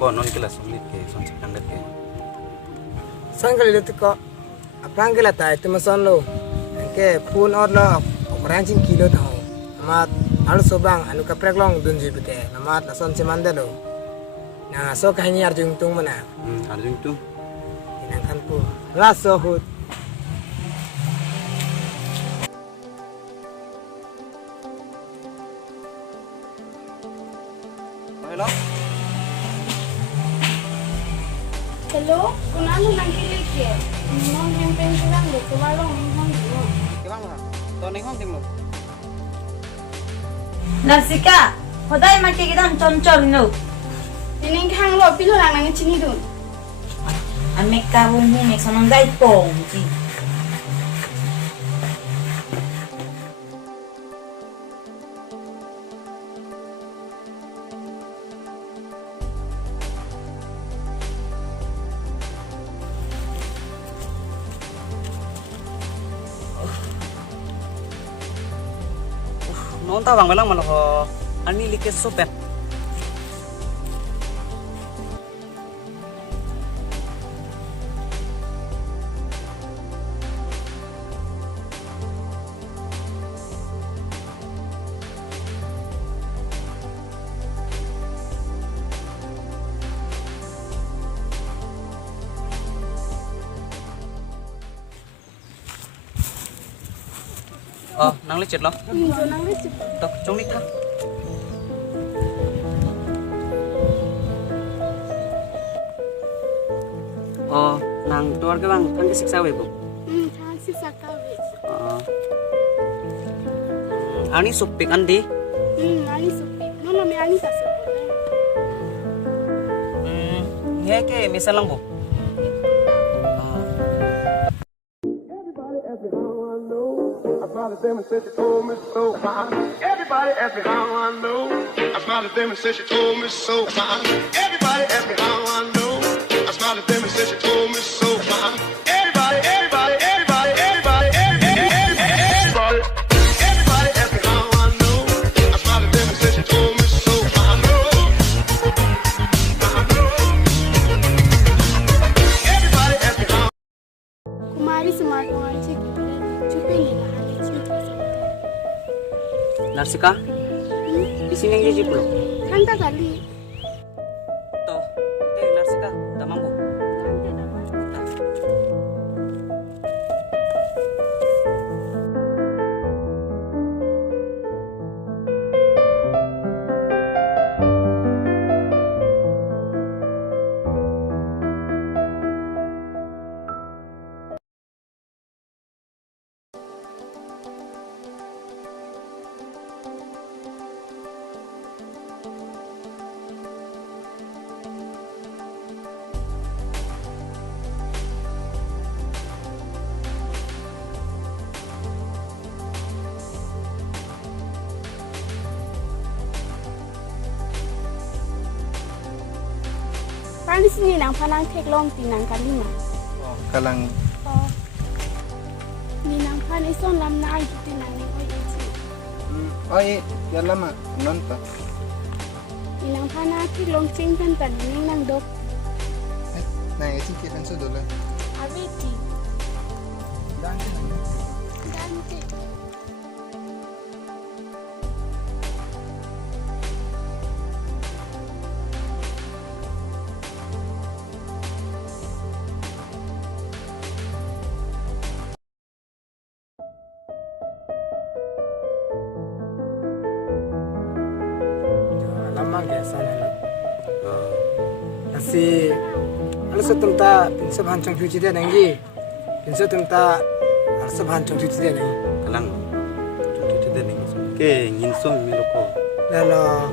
ko non kila sulit ke son sekandar ke. Sangkali itu kok apang kila tay itu mason lo. Ke pun or lo rancing kilo tahu. Amat alu sobang anu kaprek long dunji bete. Amat nason cemanda lo. Nah so kahini arjung tung mana. Arjung tung. Inang kan pu. Las sohut. Hello. Hello, kunano nang kilik ya? Mong yang pengen lo, kemalong mong dulu. Kibang lah. To ning hong ting lo. Narsika, hodai make kita concor no. Ini hang lo pilo lang nang chini dun. Ame ka bung mek sonon dai pong ji. Non ta bang belang malah ko ani like sopen. Nang lecet lo. Minjo nang lecet. Tok chong ni tha. Nang tuar ke bang kan ke siksa we bu. Thang si sakawe. Ani supik andi. Ani supi. Nono me ani sa supi. Nge ke misal lang bu. Everybody ask me how I know. I smiled at them and said she told me so. Everybody ask me how I know. I smiled at them and said she told me so. Everybody ask me how I know. I smiled at them and said she told me so. I know. Everybody ask me how. Kumari semua kong cik. Cupi ni lah hali cik. Narsika. Di sini yang jadi pulau. Tanda kali. Toh, Narsika, dah mampu. Panis ni nang panang tek long tinang kalima. Kalang Ni nang panis son lam na ay tinang ni oi iti. oi ya lama nonton. Ni nang panang tek long ching tan tan ni nang dok. Nah itu kita sudah lah. Abeti. Dante. Lama biasa lah. Nasi, alu setempat pinsa bancang cuci dia nengi, pinsa tempat alu bancang cuci dia nengi. Kalang. Cuci deh nih. Ke nginsom mi lo ko. Lalu